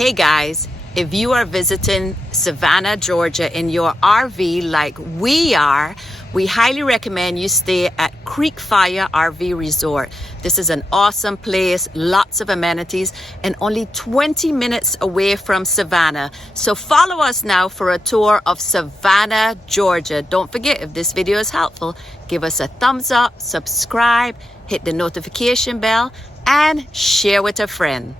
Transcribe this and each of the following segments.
Hey guys, if you are visiting Savannah, Georgia in your RV like we are, we highly recommend you stay at Creekfire RV Resort. This is an awesome place, lots of amenities, and only 20 minutes away from Savannah. So follow us now for a tour of Savannah, Georgia. Don't forget, if this video is helpful, give us a thumbs up, subscribe, hit the notification bell, and share with a friend.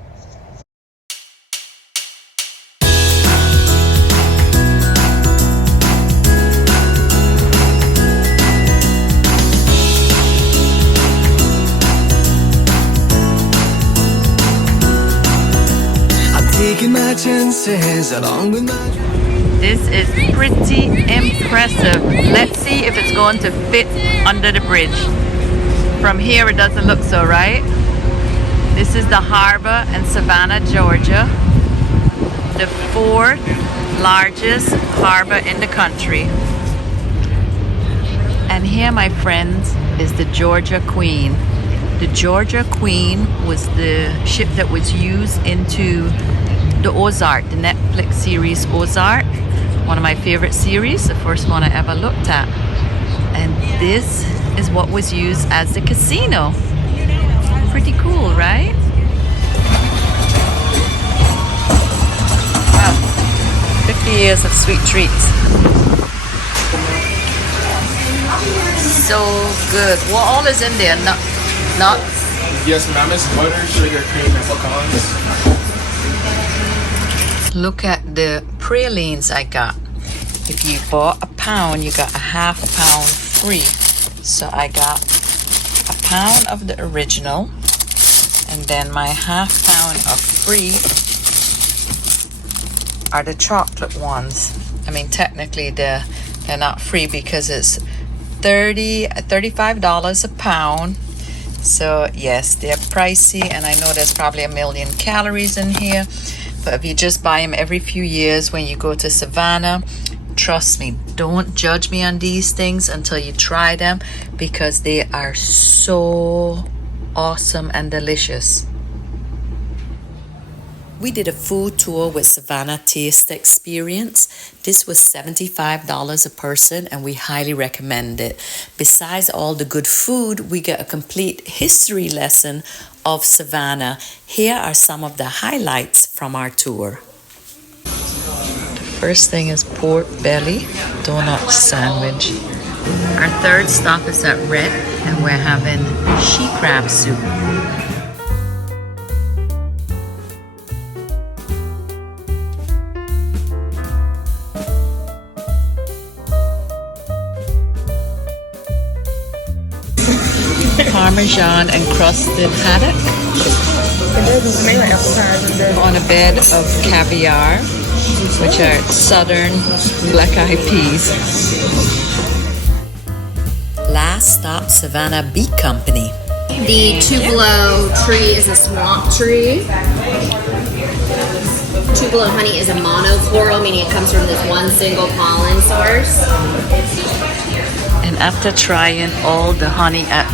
Taking my chances along with my... This is pretty impressive. Let's see if it's going to fit under the bridge. From here it doesn't look so, right? This is the harbor in Savannah, Georgia. The fourth largest harbor in the country. And here, my friends, is the Georgia Queen. The Georgia Queen was the ship that was used into the Ozark, the Netflix series Ozark, one of my favorite series, the first one I ever looked at. And this is what was used as the casino. Pretty cool, right? Wow, 50 years of sweet treats. So good. What all is in there? Nuts? Yes, ma'am. It's butter, sugar, cream, and pecans. Look at the pralines I got. If you bought a pound, you got a half pound free. So I got a pound of the original, and then my half pound of free are the chocolate ones. I mean, technically they're not free because it's $35 a pound. So yes, they're pricey, and I know there's probably 1 million calories in here. But if you just buy them every few years when you go to Savannah, trust me, don't judge me on these things until you try them, because they are so awesome and delicious. We did a food tour with Savannah Taste Experience. This was $75 a person, and we highly recommend it. Besides all the good food, we get a complete history lesson of Savannah. Here are some of the highlights from our tour. The first thing is pork belly donut sandwich. Our third stop is at Red, and we're having she crab soup. Parmesan encrusted haddock on a bed of caviar, which are southern black-eyed peas. Last stop, Savannah Bee Company. The Tupelo tree is a swamp tree. Tupelo honey is a monofloral, meaning it comes from this one single pollen source. And after trying all the honey at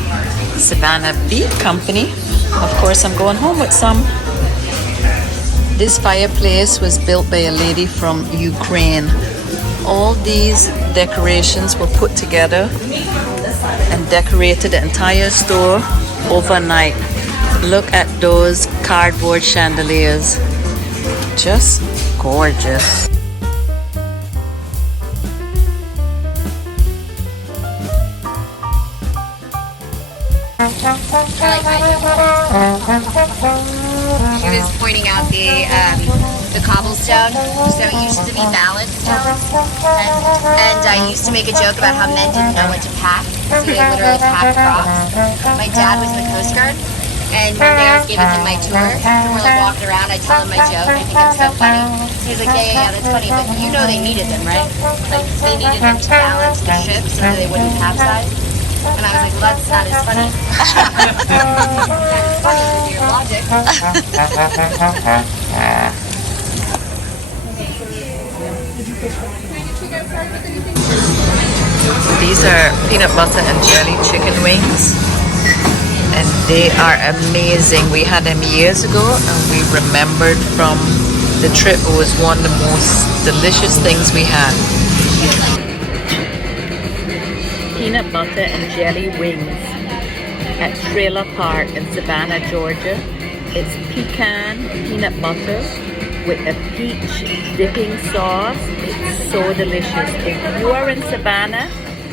Savannah Bee Company, of course I'm going home with some. This fireplace was built by a lady from Ukraine. All these decorations were put together and decorated the entire store overnight. Look at those cardboard chandeliers. Just gorgeous. She was pointing out the cobblestone. So it used to be ballad stone. And I used to make a joke about how men didn't know what to pack. So they literally packed rocks. My dad was in the Coast Guard. And one day I was giving him my tour. And we're like walking around. I tell him my joke. I think it's so funny. He's like, yeah, that's funny. But you know they needed them, right? Like they needed them to balance the ship so that they wouldn't capsize. And I was like, well, that's not as funny. That's funny with your logic. These are peanut butter and jelly chicken wings. And they are amazing. We had them years ago, and we remembered from the trip. It was one of the most delicious things we had. Peanut butter and jelly wings at Trailer Park in Savannah, Georgia. It's pecan peanut butter with a peach dipping sauce. It's so delicious. If you are in Savannah,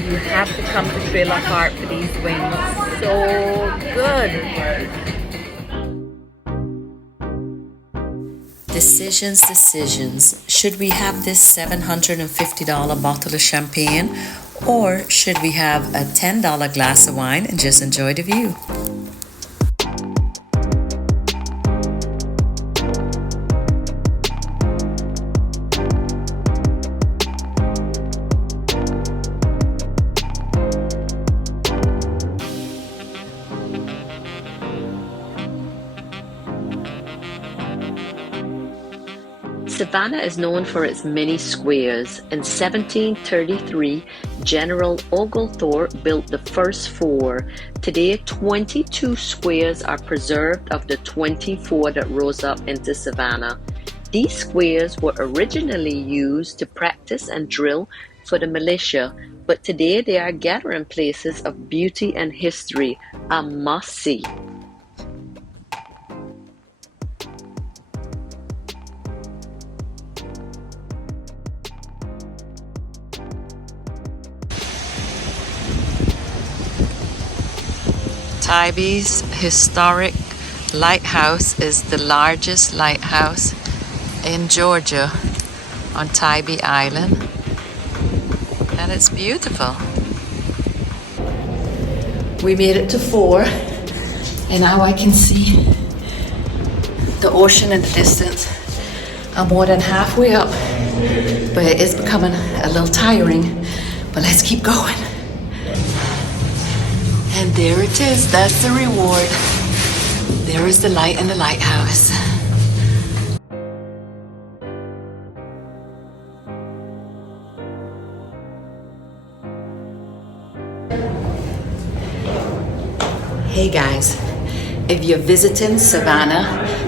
you have to come to Trailer Park for these wings. So good. Decisions. Should we have this $750 bottle of champagne, or should we have a $10 glass of wine and just enjoy the view? Savannah is known for its many squares. In 1733, General Oglethorpe built the first 4. Today, 22 squares are preserved of the 24 that rose up into Savannah. These squares were originally used to practice and drill for the militia, but today they are gathering places of beauty and history, a must-see. Tybie's historic lighthouse is the largest lighthouse in Georgia on Tybee Island, and it's beautiful. We made it to 4, and now I can see the ocean in the distance. I'm more than halfway up, but it is becoming a little tiring, but let's keep going. And there it is, that's the reward. There is the light in the lighthouse. Hey guys, if you're visiting Savannah,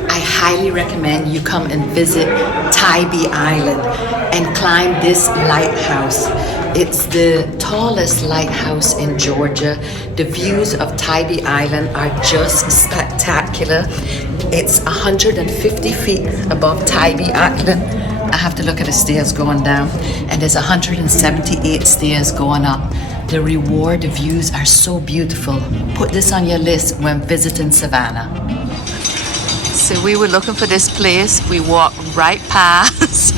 I highly recommend you come and visit Tybee Island and climb this lighthouse. It's the tallest lighthouse in Georgia. The views of Tybee Island are just spectacular. It's 150 feet above Tybee Island. I have to look at the stairs going down, and there's 178 stairs going up. The reward, the views are so beautiful. Put this on your list when visiting Savannah. So we were looking for this place. We walked right past,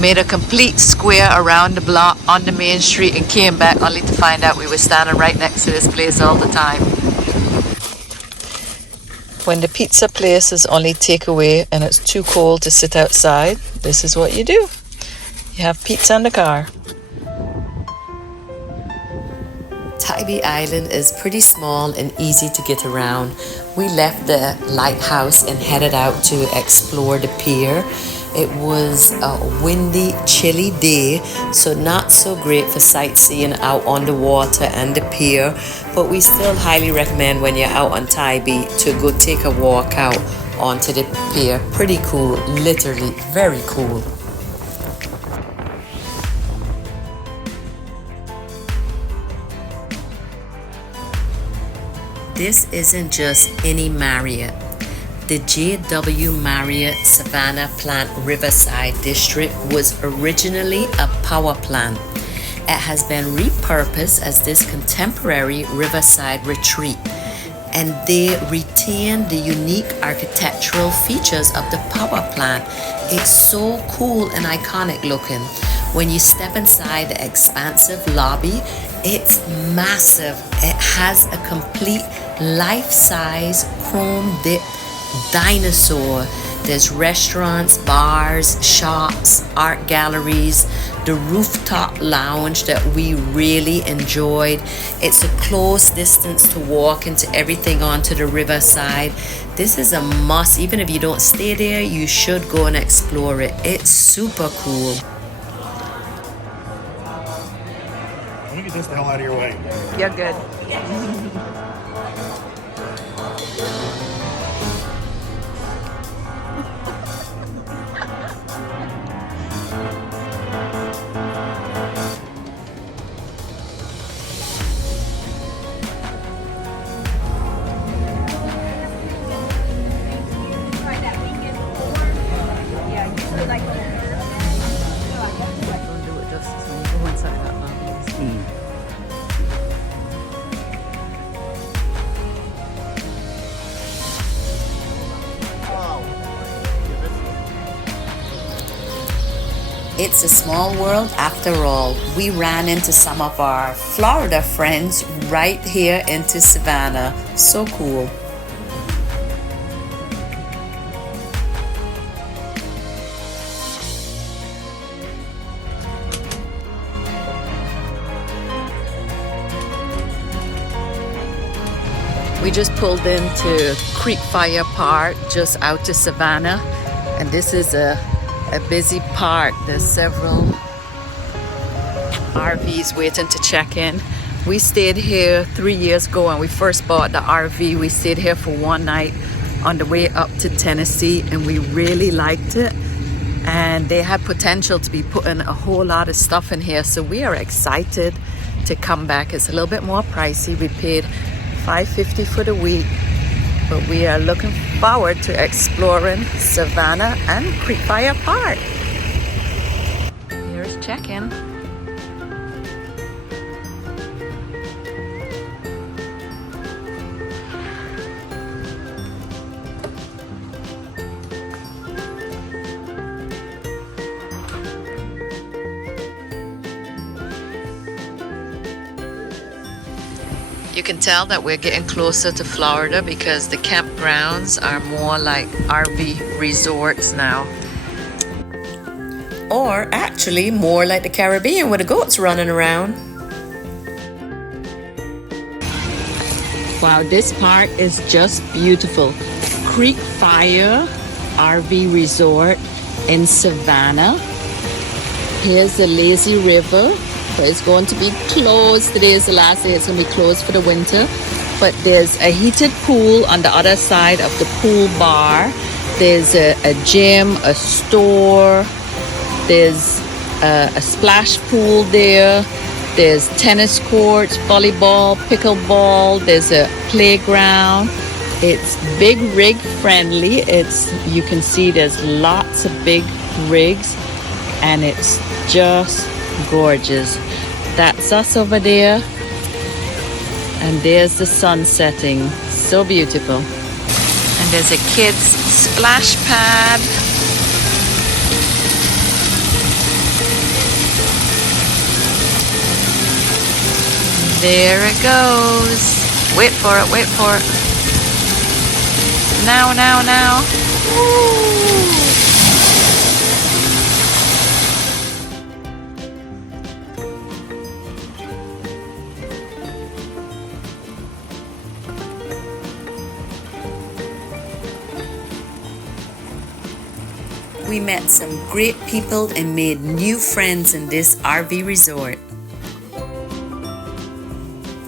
made a complete square around the block on the main street, and came back only to find out we were standing right next to this place all the time. When the pizza place is only takeaway and it's too cold to sit outside, this is what you do. You have pizza in the car. Tybee Island is pretty small and easy to get around. We left the lighthouse and headed out to explore the pier. It was a windy, chilly day, so not so great for sightseeing out on the water and the pier, but we still highly recommend when you're out on Tybee to go take a walk out onto the pier. Pretty cool, literally very cool. This isn't just any Marriott. The J.W. Marriott Savannah Plant Riverside District was originally a power plant. It has been repurposed as this contemporary riverside retreat, and they retain the unique architectural features of the power plant. It's so cool and iconic looking. When you step inside the expansive lobby, it's massive. It has a complete life-size chrome-dipped dinosaur. There's restaurants, bars, shops, art galleries, the rooftop lounge that we really enjoyed. It's a close distance to walk into everything onto the riverside. This is a must. Even if you don't stay there, you should go and explore it. It's super cool. Let me get this the hell out of your way. You're good. It's a small world after all. We ran into some of our Florida friends right here into Savannah. So cool. We just pulled into Creekfire Park, just out to Savannah, and this is a busy park. There's several RVs waiting to check in. We stayed here 3 years ago when we first bought the RV. We stayed here for one night on the way up to Tennessee, and we really liked it. And they had potential to be putting a whole lot of stuff in here, so we are excited to come back. It's a little bit more pricey. We paid $5.50 for the week, but we are looking forward to exploring Savannah and Creekfire Park. Here's check-in. You can tell that we're getting closer to Florida because the campgrounds are more like RV resorts now. Or actually more like the Caribbean with the goats running around. Wow, this park is just beautiful. Creekfire RV Resort in Savannah. Here's the lazy river. It's going to be closed. Today is the last day. It's going to be closed for the winter. But there's a heated pool on the other side of the pool bar. There's a gym, a store. There's a splash pool there. There's tennis courts, volleyball, pickleball. There's a playground. It's big rig friendly. You can see there's lots of big rigs, and it's just gorgeous. That's us over there, and there's the sun setting. So beautiful. And there's a kids splash pad. There it goes. Wait for it, wait for it. Now, now, now. Woo! We met some great people and made new friends in this RV resort.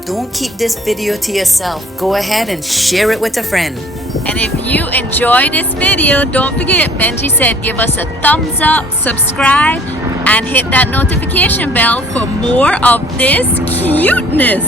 Don't keep this video to yourself. Go ahead and share it with a friend. And if you enjoyed this video, don't forget, Benji said give us a thumbs up, subscribe, and hit that notification bell for more of this cuteness.